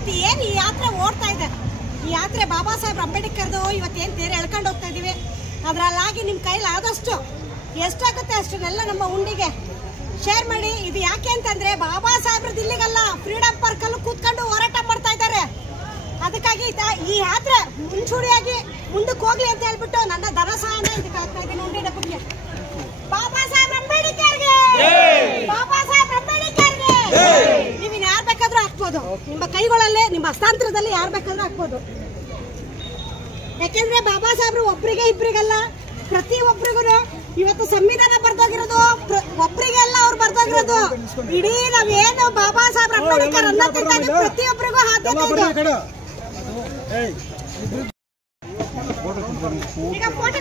ಇವತ್ತು ಏನು ಈ ಯಾತ್ರೆ ಓಡ್ತಾ ಇದೆ, ಈ ಯಾತ್ರೆ ಬಾಬಾ ಸಾಹೇಬ್ ಅಂಬೇಡ್ಕರ್ದು ಇವತ್ತೇನು ತೇರು ಎಳ್ಕೊಂಡು ಹೋಗ್ತಾ ಇದೀವಿ. ಅದರಲ್ಲಾಗಿ ನಿಮ್ಮ ಕೈಲಿ ಆದಷ್ಟು ಎಷ್ಟಾಗುತ್ತೆ ಅಷ್ಟನ್ನೆಲ್ಲ ನಮ್ಮ ಉಂಡಿಗೆ ಶೇರ್ ಮಾಡಿ. ಇದು ಯಾಕೆ ಅಂತಂದ್ರೆ ಬಾಬಾ ಸಾಹೇಬ್ರದ್ದು ಇಲ್ಲಿಗಲ್ಲ, ಫ್ರೀಡಂ ಪಾರ್ಕ್ ಅಲ್ಲೂ ಕೂತ್ಕೊಂಡು ಹೋರಾಟ ಮಾಡ್ತಾ ಇದ್ದಾರೆ. ಅದಕ್ಕಾಗಿ ಈ ಯಾತ್ರೆ ಮುಂಚೂಣಿಯಾಗಿ ಮುಂದಕ್ಕೆ ಹೋಗ್ಲಿ ಅಂತ ಹೇಳ್ಬಿಟ್ಟು ನನ್ನ ಧನ ಸಹಾಯನ ಇದಕ್ಕೆ ಆಗ್ತಾ ಇದ್ದೀನಿ ಉಂಡಿ ಡಬ್ಬಕ್ಕೆ. ಬಾಬಾ ಸಾಹೇಬ್ ಅಂಬೇಡ್ಕರ್ಗೆ, ಬಾಬಾ ಸಾಹೇಬ್ ಅಂಬೇಡ್ಕರ್ಗೆ. ನೀವು ಯಾರು ಬೇಕಾದ್ರೂ ಹಾಕ್ಬೋದು, ನಿಮ್ಮ ಕೈಗಳಲ್ಲೇ ನಿಮ್ಮ ಹಸ್ತಾಂತರದಲ್ಲಿ ಯಾರು ಬೇಕಾದ್ರೂ ಹಾಕ್ಬೋದು. ಯಾಕೆಂದ್ರೆ ಬಾಬಾ ಸಾಹೇಬ್ರು ಒಬ್ರಿಗೆ ಇಬ್ರಿಗಲ್ಲ, ಪ್ರತಿ ಒಬ್ರಿಗೂ ಇವತ್ತು ಸಂವಿಧಾನ ಬರ್ದೋಗಿರೋದು ಒಬ್ರಿಗೆಲ್ಲ ಅವ್ರು ಬರ್ದೋಗಿರೋದು. ಇಡೀ ನಾವೇನು ಬಾಬಾ ಸಾಹೇಬ್ ಅಂಬೇಡ್ಕರ್ ಅನ್ನೋದ್ರಿಂದಾಗಿ ಪ್ರತಿಯೊಬ್ಬರಿಗೂ ಆದ್ಯತೆ ಇದೆ. ಈಗ ಫೋಟೋ